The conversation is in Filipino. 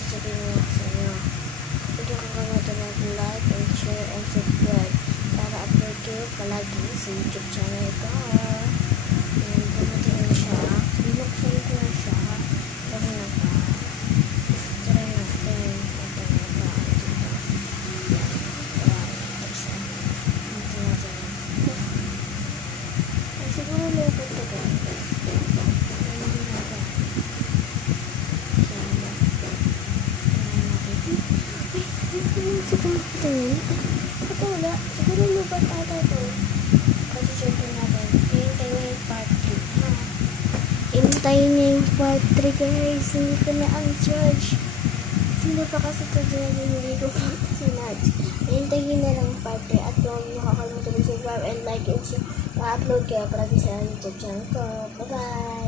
sasabihin ko sa inyo. Hindi ko kalimutan mag-like and share and subscribe para upload kayo palagi sa YouTube channel ko. And dumating na siya. Binuksan ko na siya. Tara na ba? Try natin. Ito na ba? Dito. Yan. Ito natin. Siguro lupot ito guys. Siguro wala. Siguro lubat ata ito. Kasi syempre natin. Hintayin na yung part 3. Ha? Hintayin na yung part 3 guys. Hindi ko na ang judge. Hindi pa kasi ito dyan. Hindi ko pa sinadge. Hintayin na lang part 3. At kung nakakalimutan mag-subscribe and like and share, ma-upload kayo para sa YouTube channel ko. Bye bye!